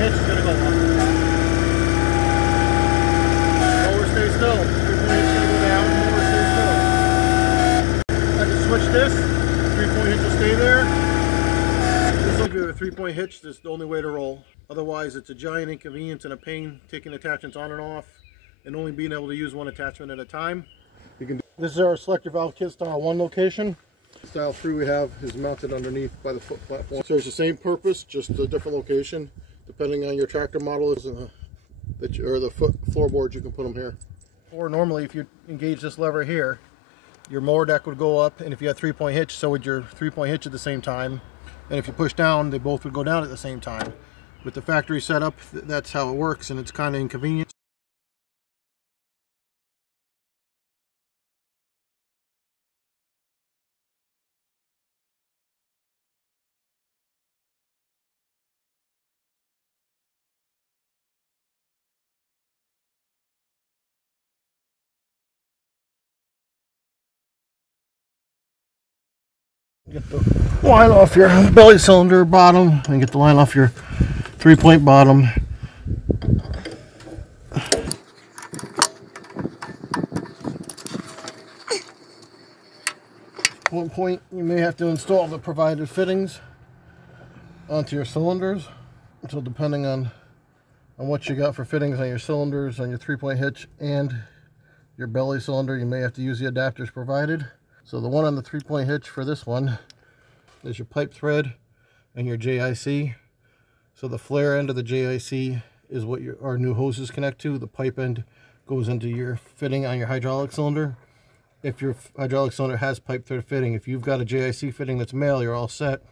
hitch is going to go up. Lower stays still. 3-point hitch is going to go down. Lower stays still. I can switch this. 3-point hitch will stay there. This will give you a 3-point hitch. This is the only way to roll. Otherwise, it's a giant inconvenience and a pain taking attachments on and off and only being able to use one attachment at a time. This is our selector valve kit style 1 location. Style 3 we have is mounted underneath by the foot platform. So it's the same purpose, just a different location. Depending on your tractor model or the foot floorboards, you can put them here. Or normally if you engage this lever here, your mower deck would go up, and if you had 3-point hitch, so would your 3-point hitch at the same time. And if you push down, they both would go down at the same time. With the factory setup, that's how it works, and it's kind of inconvenient. Get the line off your belly cylinder bottom and get the line off your 3-point bottom. At one point you may have to install the provided fittings onto your cylinders. So depending on what you got for fittings on your cylinders, on your 3-point hitch and your belly cylinder, you may have to use the adapters provided. So the one on the 3-point hitch for this one is your pipe thread and your JIC. So the flare end of the JIC is what our new hoses connect to. The pipe end goes into your fitting on your hydraulic cylinder. If your hydraulic cylinder has pipe thread fitting, if you've got a JIC fitting that's male, you're all set.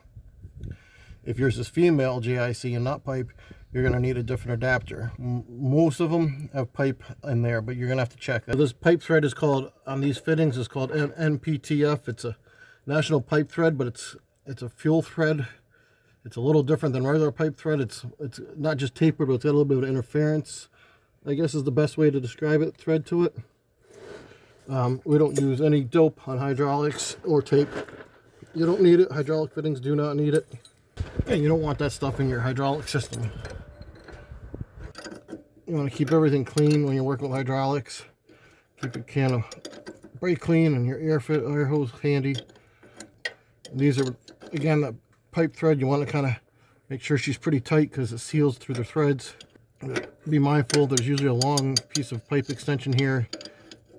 If yours is female JIC and not pipe, you're going to need a different adapter. Most of them have pipe in there, but you're going to have to check. This pipe thread is called, on these fittings, is called NPTF. It's a national pipe thread, but it's a fuel thread. It's a little different than regular pipe thread. It's not just tapered, but it's got a little bit of interference, I guess is the best way to describe it, thread to it. We don't use any dope on hydraulics or tape. You don't need it. Hydraulic fittings do not need it. And you don't want that stuff in your hydraulic system. You want to keep everything clean when you're working with hydraulics. Keep your can of brake clean and your air hose handy. These are, again, the pipe thread. You want to kind of make sure she's pretty tight because it seals through the threads. Be mindful, there's usually a long piece of pipe extension here,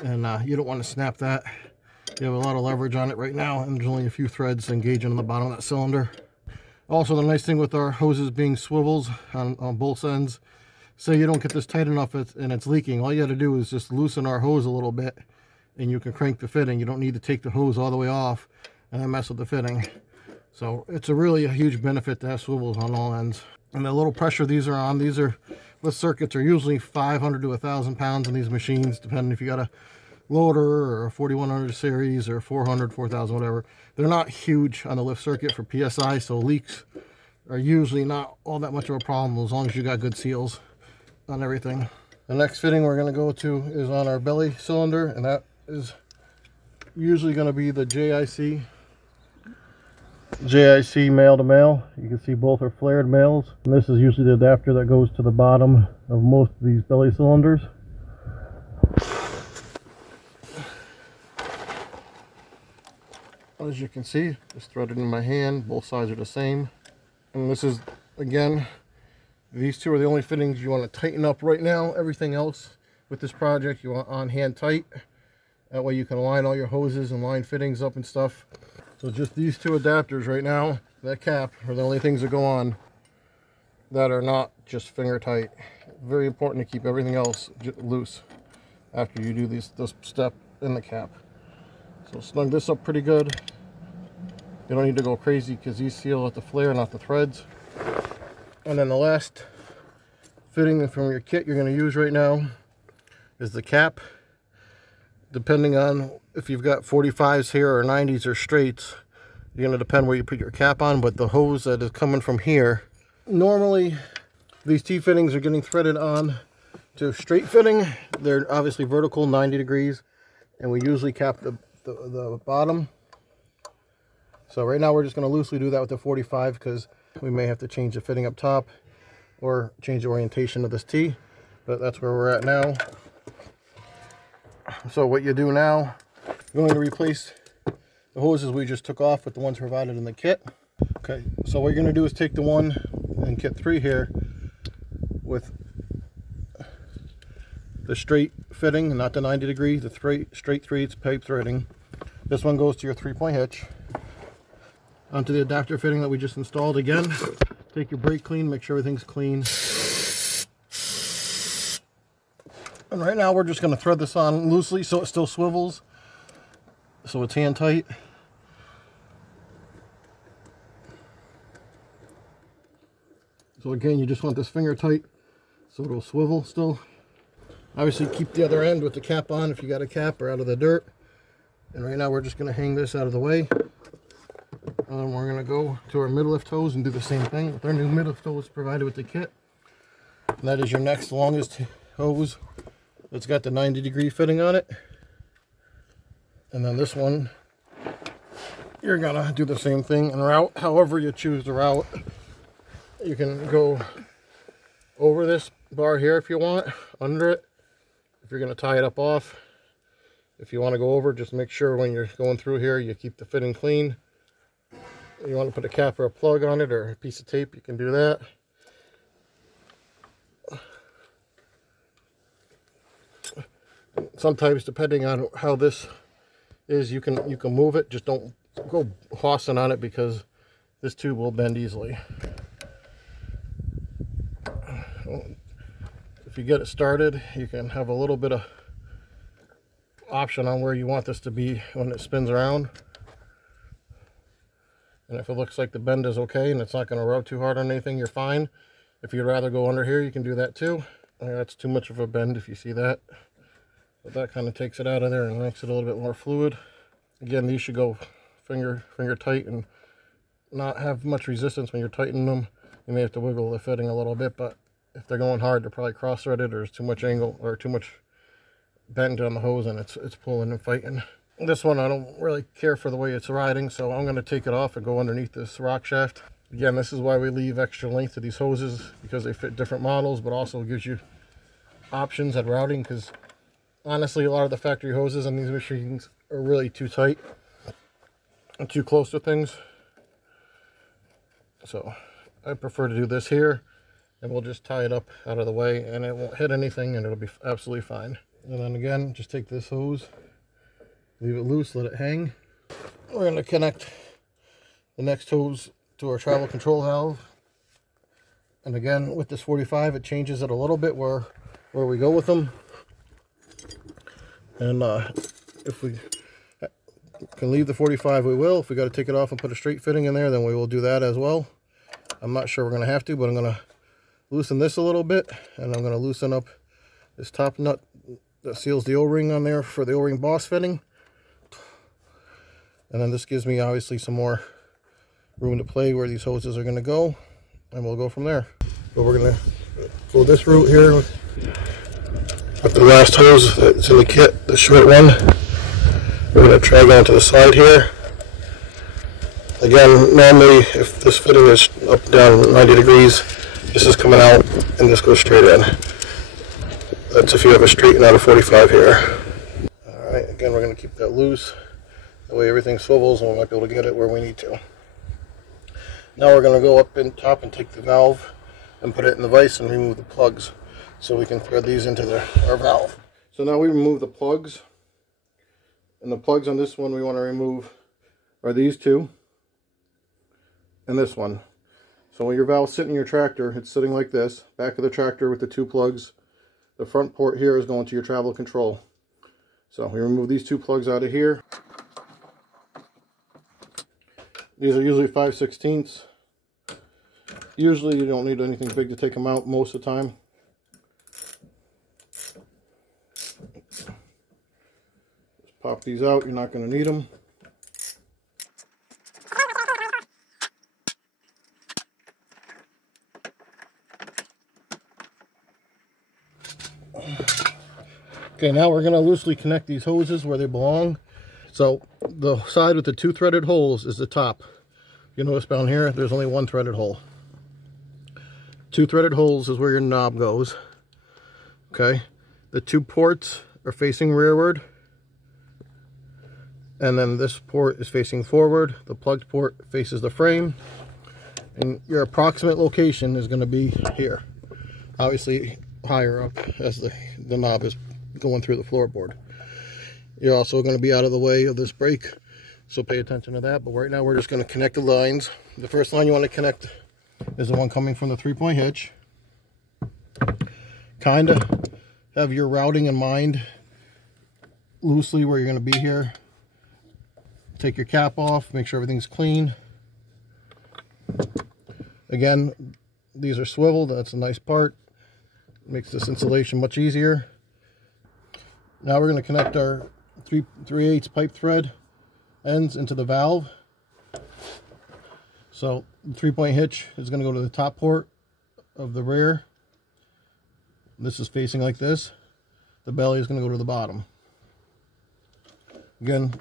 and you don't want to snap that. You have a lot of leverage on it right now, and there's only a few threads engaging on the bottom of that cylinder. Also, the nice thing with our hoses being swivels on both ends, say you don't get this tight enough and it's leaking, all you got to do is just loosen our hose a little bit and you can crank the fitting. You don't need to take the hose all the way off and then mess with the fitting. So it's really a huge benefit to have swivels on all ends. And the little pressure these are on, the circuits are usually 500 to 1,000 pounds in these machines, depending if you got a loader or a 4100 series or 400, 4000, whatever. They're not huge on the lift circuit for PSI, so leaks are usually not all that much of a problem as long as you got good seals on everything. The next fitting we're going to go to is on our belly cylinder, and that is usually going to be the JIC male to male. You can see both are flared males, and this is usually the adapter that goes to the bottom of most of these belly cylinders. As you can see, it's threaded in my hand. Both sides are the same. And this is, again, these two are the only fittings you want to tighten up right now. Everything else with this project you want on hand tight. That way you can line all your hoses and line fittings up and stuff. So just these two adapters right now, that cap, are the only things that go on that are not just finger tight. Very important to keep everything else loose after you do this step in the cap. So snug this up pretty good. You don't need to go crazy because these seal at the flare, not the threads. And then the last fitting from your kit you're going to use right now is the cap. Depending on if you've got 45s here or 90s or straights, you're going to depend where you put your cap on. But the hose that is coming from here, normally these T-fittings are getting threaded on to straight fitting. They're obviously vertical, 90 degrees, and we usually cap the bottom. So right now we're just going to loosely do that with the 45 because we may have to change the fitting up top. or change the orientation of this T, but that's where we're at now. So what you do now, you're going to replace the hoses we just took off with the ones provided in the kit. Okay, so what you're going to do is take the one in kit 3 here with the straight fitting, not the 90 degree, the straight 3/8 pipe threading. This one goes to your 3-point hitch. Onto the adapter fitting that we just installed again. Take your brake clean, make sure everything's clean. And right now we're just going to thread this on loosely so it still swivels, so it's hand tight. So again, you just want this finger tight so it'll swivel still. Obviously keep the other end with the cap on if you got a cap, or out of the dirt. And right now we're just going to hang this out of the way. And then we're going to go to our mid-lift hose and do the same thing with our new mid-lift hose provided with the kit. And that is your next longest hose that's got the 90 degree fitting on it. And then this one, you're going to do the same thing and route however you choose to route. You can go over this bar here if you want, under it, if you're going to tie it up off. If you want to go over, just make sure when you're going through here you keep the fitting clean. You want to put a cap or a plug on it or a piece of tape, you can do that. Sometimes, depending on how this is, you can move it. Just don't go hossing on it because this tube will bend easily. If you get it started, you can have a little bit of option on where you want this to be when it spins around. And if it looks like the bend is okay and it's not going to rub too hard on anything, you're fine. If you'd rather go under here, you can do that too. That's too much of a bend if you see that. But that kind of takes it out of there and makes it a little bit more fluid. Again, these should go finger tight and not have much resistance when you're tightening them. You may have to wiggle the fitting a little bit, but if they're going hard, they're probably cross-threaded, or there's too much angle or too much bend on the hose and it's pulling and fighting. This one I don't really care for the way it's riding, so I'm going to take it off and go underneath this rock shaft. Again, this is why we leave extra length to these hoses, because they fit different models, but also gives you options at routing, because honestly a lot of the factory hoses on these machines are really too tight and too close to things. So I prefer to do this here, and we'll just tie it up out of the way and it won't hit anything and it'll be absolutely fine. And then again, just take this hose, leave it loose, let it hang. We're going to connect the next hose to our travel control valve. And again, with this 45, it changes it a little bit where we go with them. And if we can leave the 45, we will. If we got to take it off and put a straight fitting in there, then we will do that as well. I'm not sure we're going to have to, but I'm going to loosen this a little bit, and I'm going to loosen up this top nut that seals the O-ring on there for the O-ring boss fitting. And then this gives me obviously some more room to play where these hoses are going to go, and we'll go from there. But we're going to go this route here with the last hose that's in the kit, the Schmidt one. We're going to drag onto the side here. Again, normally if this fitting is up and down 90 degrees, this is coming out and this goes straight in. That's if you have a straight and out of 45 here. Alright, again we're going to keep that loose. That way everything swivels and we might be able to get it where we need to. Now we're going to go up in top and take the valve and put it in the vise and remove the plugs so we can thread these into our valve. So now we remove the plugs. And the plugs on this one we want to remove are these two and this one. So when your valve's sitting in your tractor, it's sitting like this, back of the tractor with the two plugs. The front port here is going to your travel control. So we remove these two plugs out of here. These are usually 5/16. Usually you don't need anything big to take them out most of the time. Just pop these out, you're not going to need them. Okay, now we're going to loosely connect these hoses where they belong. So the side with the two threaded holes is the top. You notice down here, there's only one threaded hole. 2 threaded holes is where your knob goes. Okay, the 2 ports are facing rearward, and then this port is facing forward. The plugged port faces the frame, and your approximate location is going to be here, obviously higher up as the knob is going through the floorboard. You're also going to be out of the way of this brake, so pay attention to that. But right now we're just going to connect the lines. The first line you want to connect is the one coming from the 3-point hitch. Kind of have your routing in mind loosely where you're going to be here. Take your cap off, make sure everything's clean. Again, these are swiveled. That's a nice part. Makes this installation much easier. Now we're going to connect our 3/8 pipe thread ends into the valve. So the 3-point hitch is going to go to the top port of the rear. This is facing like this. The belly is going to go to the bottom. Again,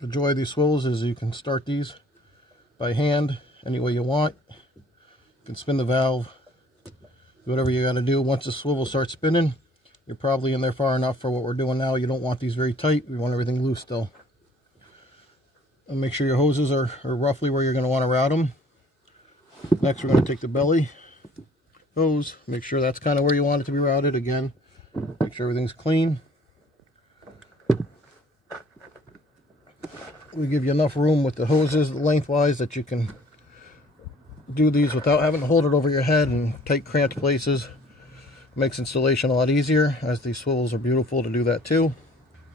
the joy of these swivels is you can start these by hand any way you want. You can spin the valve, do whatever you got to do. Once the swivel starts spinning, you're probably in there far enough for what we're doing now. You don't want these very tight. We want everything loose still. And make sure your hoses are roughly where you're going to want to route them. Next, we're going to take the belly hose. Make sure that's kind of where you want it to be routed. Again, make sure everything's clean. We give you enough room with the hoses lengthwise that you can do these without having to hold it over your head in tight, cramped places. Makes installation a lot easier, as these swivels are beautiful to do that too.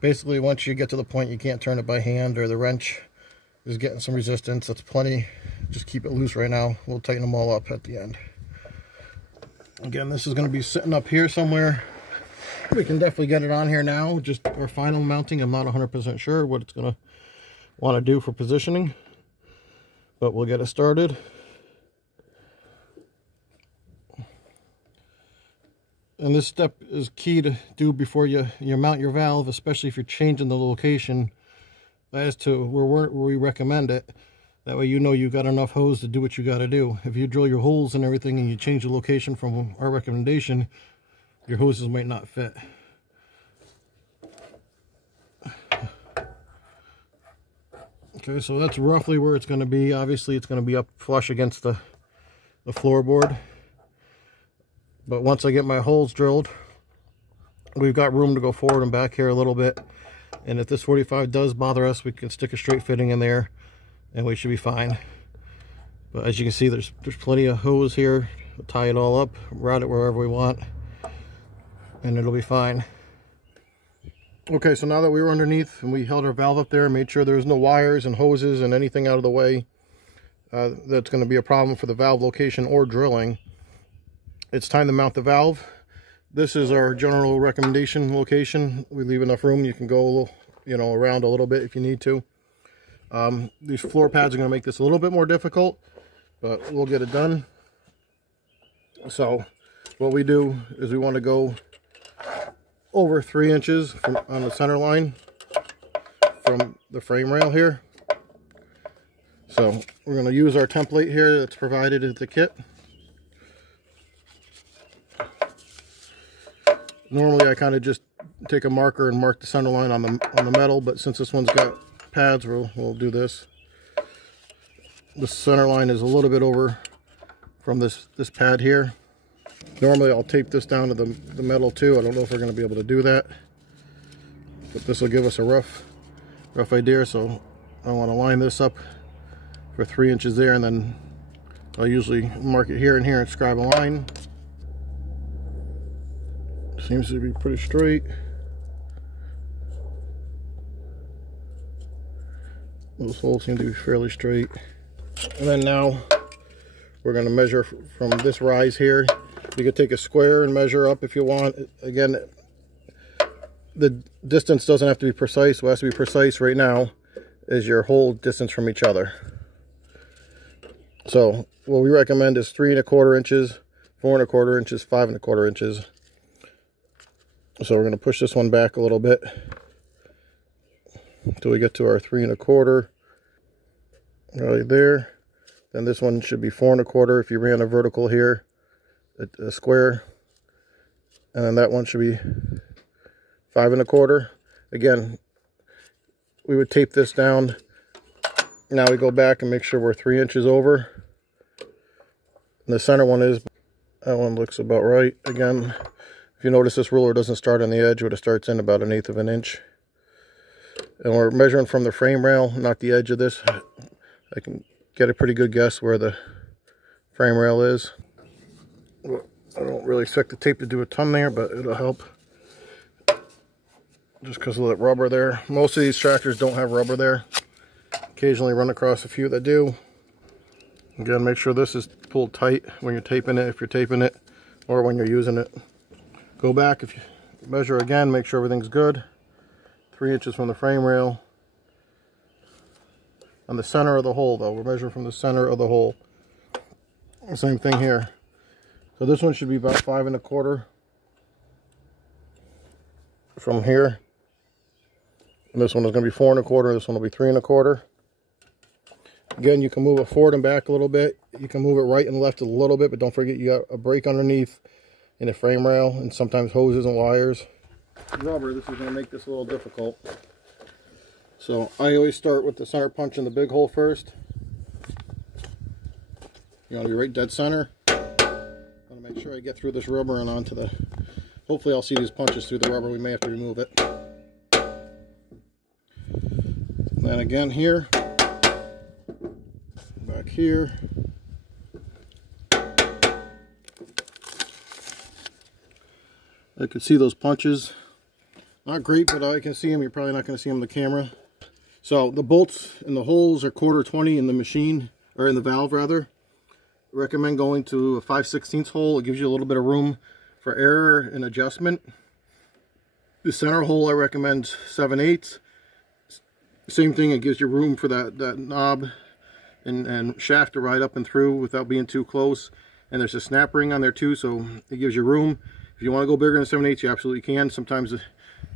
Basically, once you get to the point you can't turn it by hand or the wrench is getting some resistance, that's plenty. Just keep it loose right now. We'll tighten them all up at the end. Again, this is going to be sitting up here somewhere. We can definitely get it on here now. Just our final mounting, I'm not 100% sure what it's going to want to do for positioning, but we'll get it started. And this step is key to do before you mount your valve, especially if you're changing the location as to where we recommend it. That way you know you got enough hose to do what you got to do. If you drill your holes and everything and you change the location from our recommendation, your hoses might not fit. Okay, so that's roughly where it's going to be. Obviously it's going to be up flush against the floorboard. But once I get my holes drilled, we've got room to go forward and back here a little bit. And if this 45 does bother us, we can stick a straight fitting in there and we should be fine. But as you can see, there's plenty of hose here. We'll tie it all up, route it wherever we want, and it'll be fine. Okay, so now that we were underneath and we held our valve up there and made sure there's no wires and hoses and anything out of the way that's going to be a problem for the valve location or drilling, it's time to mount the valve. This is our general recommendation location. We leave enough room. You can go, around a little bit if you need to. These floor pads are going to make this a little bit more difficult, but we'll get it done. So what we do is we want to go over 3 inches on the center line from the frame rail here. So we're going to use our template here that's provided in the kit. Normally I kind of just take a marker and mark the center line on the metal, but since this one's got pads, we'll do this. The center line is a little bit over from this pad here. Normally I'll tape this down to the metal too. I don't know if we're going to be able to do that, but this will give us a rough idea. So I want to line this up for 3 inches there, and then I'll usually mark it here and here and scribe a line. Seems to be pretty straight. Those holes seem to be fairly straight. And then now we're going to measure from this rise here. You could take a square and measure up if you want. Again, the distance doesn't have to be precise. What has to be precise right now is your hole distance from each other. So what we recommend is 3 1/4 inches, 4 1/4 inches, 5 1/4 inches. So we're going to push this one back a little bit until we get to our 3 1/4 right there. Then this one should be 4 1/4 if you ran a vertical here. a square, and then that one should be 5 1/4. Again, we would tape this down. Now we go back and make sure we're 3 inches over. And the center one is, that one looks about right. Again, if you notice, this ruler doesn't start on the edge, but it starts in about 1/8 of an inch. And we're measuring from the frame rail, not the edge of this. I can get a pretty good guess where the frame rail is. Well, I don't really expect the tape to do a ton there, but it'll help. Just because of the rubber there. Most of these tractors don't have rubber there. Occasionally run across a few that do. Again, make sure this is pulled tight when you're taping it, if you're taping it, or when you're using it. Go back, if you measure again, make sure everything's good. 3 inches from the frame rail. On the center of the hole though, we're measuring from the center of the hole. Same thing here. So this one should be about 5 1/4 from here. And this one is going to be 4 1/4, this one will be 3 1/4. Again, you can move it forward and back a little bit. You can move it right and left a little bit, but don't forget you got a brake underneath in the frame rail and sometimes hoses and wires. Rubber, this is going to make this a little difficult. So I always start with the center punch in the big hole first. You want to be right dead center. I want to make sure I get through this rubber and onto the... Hopefully I'll see these punches through the rubber. We may have to remove it. And then again here. Back here. I can see those punches. Not great, but I can see them. You're probably not going to see them on the camera. So the bolts and the holes are 1/4 in the machine, or in the valve rather. I recommend going to a 5/16 hole. It gives you a little bit of room for error and adjustment. The center hole I recommend 7/8. Same thing, it gives you room for that knob and shaft to ride up and through without being too close. And there's a snap ring on there too, so it gives you room. If you want to go bigger than 7/8, you absolutely can. Sometimes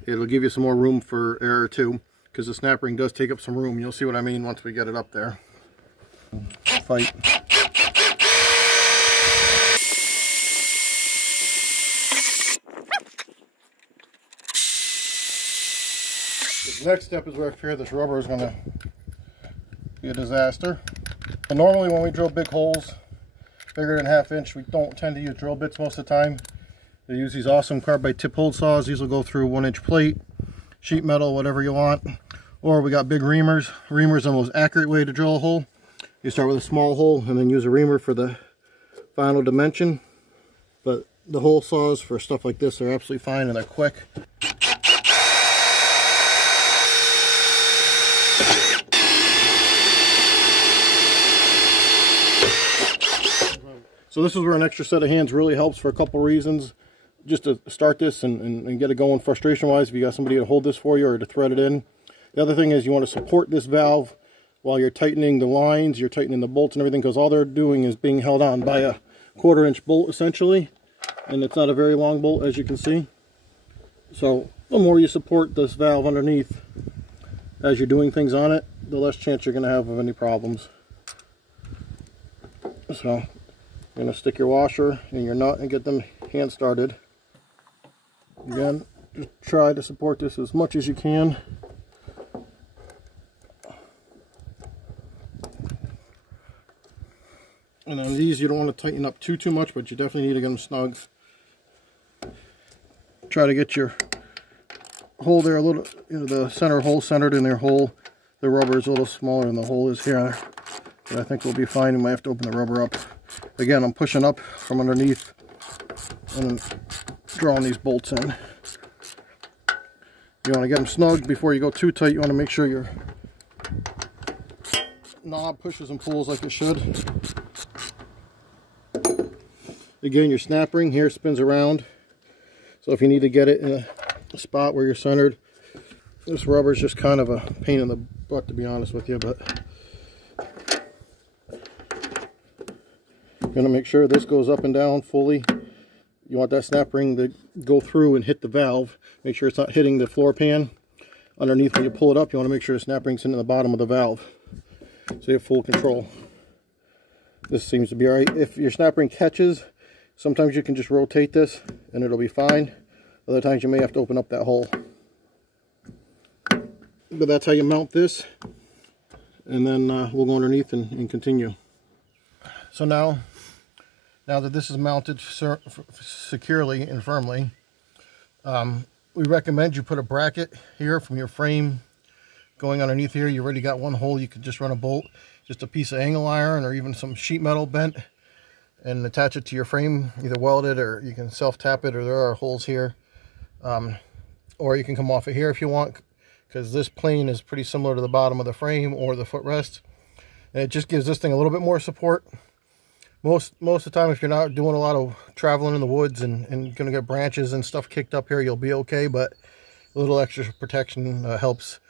it'll give you some more room for error too, because the snap ring does take up some room. You'll see what I mean once we get it up there. Fight. The next step is where I fear this rubber is going to be a disaster. And normally when we drill big holes, bigger than 1/2 inch, we don't tend to use drill bits most of the time. They use these awesome carbide tip hold saws. These will go through 1-inch plate, sheet metal, whatever you want. Or we got big reamers. Reamers are the most accurate way to drill a hole. You start with a small hole and then use a reamer for the final dimension. But the hole saws for stuff like this are absolutely fine and they're quick. So this is where an extra set of hands really helps for a couple reasons. Just to start this and get it going frustration wise, if you got somebody to hold this for you or to thread it in. The other thing is you want to support this valve while you're tightening the lines, you're tightening the bolts and everything, because all they're doing is being held on by a 1/4 inch bolt essentially. And it's not a very long bolt, as you can see. So the more you support this valve underneath as you're doing things on it, the less chance you're going to have of any problems. So you're going to stick your washer in your nut and get them hand started. Again, just try to support this as much as you can. And then these you don't want to tighten up too much, but you definitely need to get them snug. Try to get your hole there a little, the center hole centered in their hole. The rubber is a little smaller than the hole is here, but I think we'll be fine. You might have to open the rubber up. Again, I'm pushing up from underneath and drawing these bolts in. You want to get them snug before you go too tight. You want to make sure your knob pushes and pulls like it should. Again, your snap ring here spins around. So if you need to get it in a spot where you're centered, this rubber is just kind of a pain in the butt, to be honest with you, but you're going to make sure this goes up and down fully. You want that snap ring to go through and hit the valve. Make sure it's not hitting the floor pan. Underneath, when you pull it up, you want to make sure the snap ring's in the bottom of the valve, so you have full control. This seems to be alright. If your snap ring catches, Sometimes you can just rotate this and it'll be fine. Other times you may have to open up that hole. But that's how you mount this. And then we'll go underneath and continue. So now that this is mounted securely and firmly, we recommend you put a bracket here from your frame going underneath here. You already got one hole. You could just run a bolt, just a piece of angle iron or even some sheet metal bent, and attach it to your frame, either weld it or you can self-tap it, or there are holes here. Or you can come off of here if you want, because this plane is pretty similar to the bottom of the frame or the footrest. And it just gives this thing a little bit more support. Most of the time, if you're not doing a lot of traveling in the woods and going to get branches and stuff kicked up here, you'll be okay, but a little extra protection helps.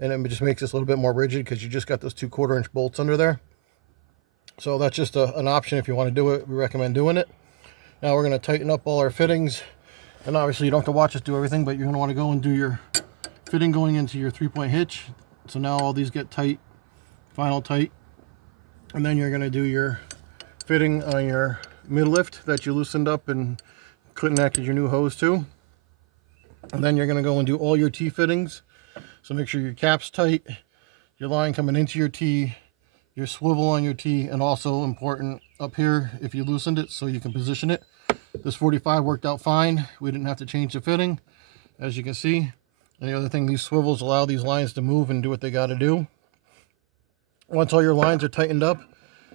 And it just makes this a little bit more rigid because you just got those 2 1/4-inch bolts under there. So that's just an option if you want to do it. We recommend doing it. Now we're going to tighten up all our fittings. And obviously you don't have to watch us do everything, but you're going to want to go and do your fitting going into your 3-point hitch. So now all these get tight, final tight. And then you're going to do your fitting on your mid-lift that you loosened up and connected your new hose to. And then you're going to go and do all your T-fittings. So make sure your cap's tight, your line coming into your T, your swivel on your T, and also important up here if you loosened it so you can position it. This 45 worked out fine. We didn't have to change the fitting, as you can see. And the other thing, these swivels allow these lines to move and do what they got to do. Once all your lines are tightened up,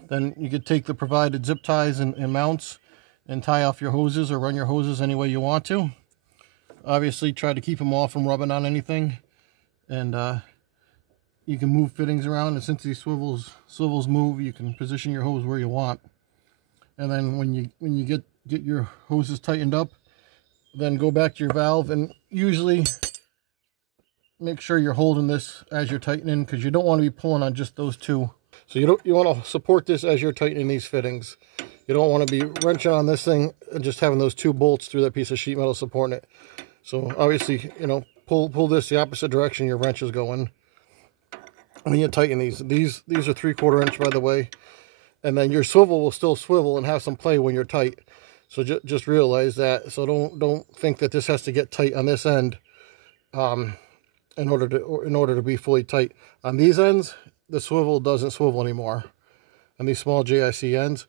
then you could take the provided zip ties and mounts and tie off your hoses or run your hoses any way you want to. Obviously, try to keep them off from rubbing on anything. And you can move fittings around, and since these swivels move, you can position your hose where you want. And then when you get your hoses tightened up, then go back to your valve and usually make sure you're holding this as you're tightening, because you don't want to be pulling on just those 2. So you want to support this as you're tightening these fittings. You don't want to be wrenching on this thing and just having those 2 bolts through that piece of sheet metal supporting it. So obviously, you know, pull this the opposite direction your wrench is going. And then you tighten these. These are 3 1/4 inch, by the way. And then your swivel will still swivel and have some play when you're tight. So just realize that. So don't think that this has to get tight on this end in order to be fully tight. On these ends, the swivel doesn't swivel anymore. On these small JIC ends.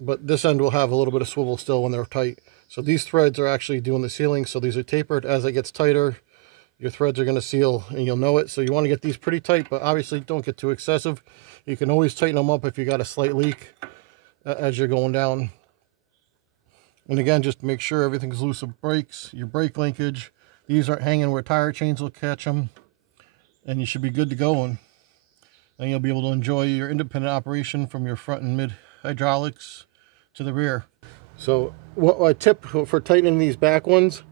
But this end will have a little bit of swivel still when they're tight. So these threads are actually doing the sealing. So these are tapered. As it gets tighter, your threads are going to seal and you'll know it. So you want to get these pretty tight, but obviously don't get too excessive. You can always tighten them up if you got a slight leak as you're going down. And again, just make sure everything's loose of brakes, your brake linkage. These aren't hanging where tire chains will catch them. And you should be good to go. And then you'll be able to enjoy your independent operation from your front and mid hydraulics to the rear. So a tip for tightening these back ones,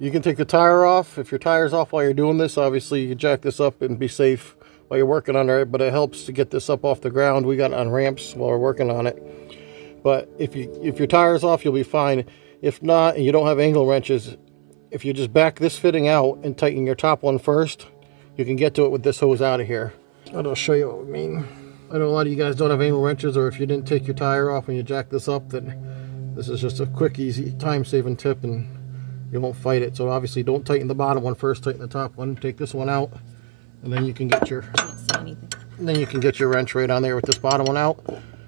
you can take the tire off. If your tire's off while you're doing this, obviously you can jack this up and be safe while you're working on it, but it helps to get this up off the ground. We got it on ramps while we're working on it. But if your tire's off, you'll be fine. If not, and you don't have angle wrenches, if you just back this fitting out and tighten your top one first, you can get to it with this hose out of here. I'll show you what we mean. I know a lot of you guys don't have angle wrenches, or if you didn't take your tire off when you jack this up, then this is just a quick, easy, time-saving tip, and you won't fight it. So obviously don't tighten the bottom one first, tighten the top one, take this one out, and then you can get your wrench right on there with this bottom one out,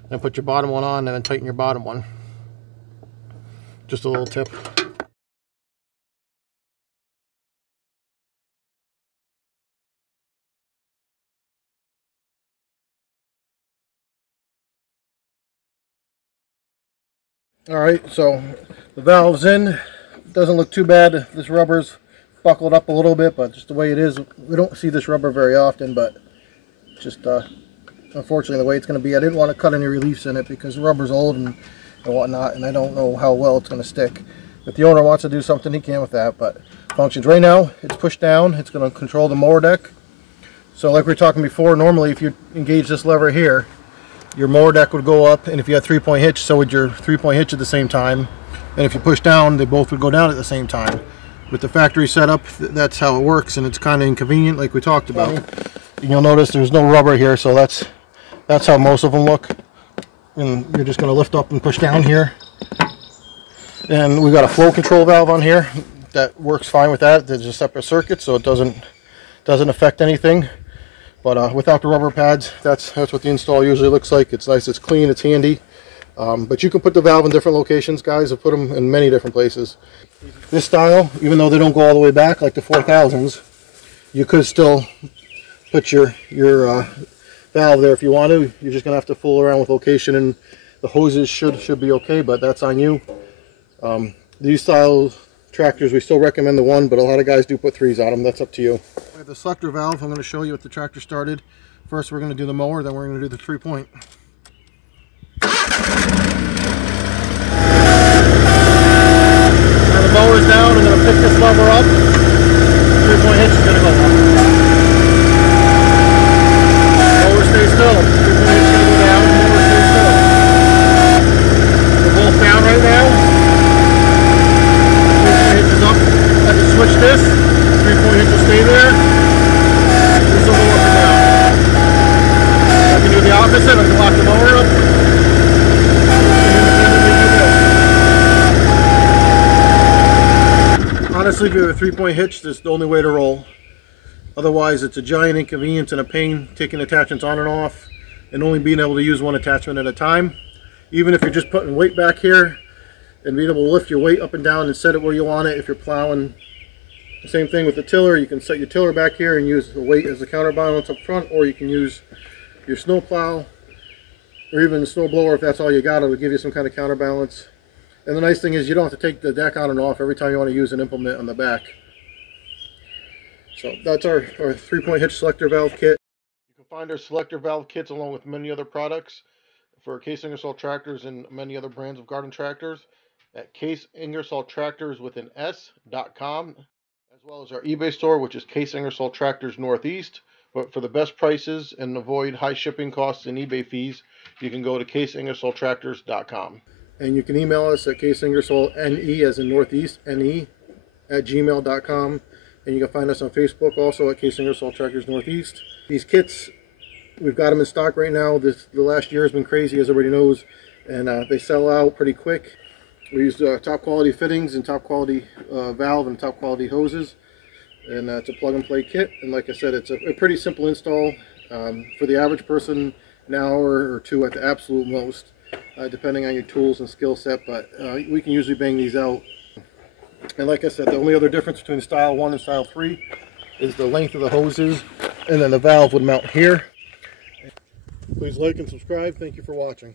and put your bottom one on, and then tighten your bottom one. Just a little tip. Alright, so the valve's in. It doesn't look too bad. This rubber's buckled up a little bit, but just the way it is, we don't see this rubber very often, but just unfortunately the way it's going to be. I didn't want to cut any reliefs in it because the rubber's old and whatnot, and I don't know how well it's going to stick. If the owner wants to do something, he can with that, but functions. Right now, it's pushed down. It's going to control the mower deck. So like we were talking before, normally if you engage this lever here, your mower deck would go up, and if you had 3-point hitch, so would your 3-point hitch at the same time. And if you push down, they both would go down at the same time. With the factory setup, that's how it works, and it's kind of inconvenient, like we talked about. And you'll notice there's no rubber here, so that's how most of them look. And you're just going to lift up and push down here, And we got a flow control valve on here that works fine with that. There's a separate circuit, so it doesn't affect anything. But without the rubber pads, that's what the install usually looks like. It's nice, it's clean, it's handy. But you can put the valve in different locations, guys. I've put them in many different places. This style, even though they don't go all the way back like the 4000s, you could still put your valve there if you want to. You're just gonna have to fool around with location, and the hoses should be okay, but that's on you. These style tractors, we still recommend the 1, but a lot of guys do put 3s on them. That's up to you. We have the selector valve. I'm going to show you what the tractor started. First, we're going to do the mower, then we're going to do the 3-point. Now the mower's down. I'm going to pick this lever up. 3-point hitch is going to go up. Mower stays still. 3-point hitch is going to go down. Mower stays still. They're both down right now. Switch this, 3-point hitch will stay there, this will go up and down. I can do the opposite, I can lock the mower up. Honestly, if you have a 3-point hitch, this is the only way to roll. Otherwise, it's a giant inconvenience and a pain taking attachments on and off and only being able to use one attachment at a time. Even if you're just putting weight back here and being able to lift your weight up and down and set it where you want it if you're plowing. The same thing with the tiller. You can set your tiller back here and use the weight as a counterbalance up front, or you can use your snow plow or even the snow blower if that's all you got. It'll give you some kind of counterbalance. And the nice thing is you don't have to take the deck on and off every time you want to use an implement on the back. So that's our 3-point hitch selector valve kit. You can find our selector valve kits along with many other products for Case Ingersoll tractors and many other brands of garden tractors at caseingersolltractors.com. As well as our eBay store, which is Case Ingersoll Tractors Northeast. But for the best prices and avoid high shipping costs and eBay fees, you can go to caseingersolltractors.com. And you can email us at caseingersollne, as in Northeast, ne, @gmail.com. And you can find us on Facebook also at Case Ingersoll Tractors Northeast. These kits, we've got them in stock right now. The last year has been crazy, as everybody knows, and they sell out pretty quick. We use top quality fittings and top quality valve and top quality hoses, and it's a plug and play kit. And like I said, it's a pretty simple install for the average person, an hour or 2 at the absolute most, depending on your tools and skill set. But we can usually bang these out. And like I said, the only other difference between style 1 and style 3 is the length of the hoses, and then the valve would mount here. Please like and subscribe. Thank you for watching.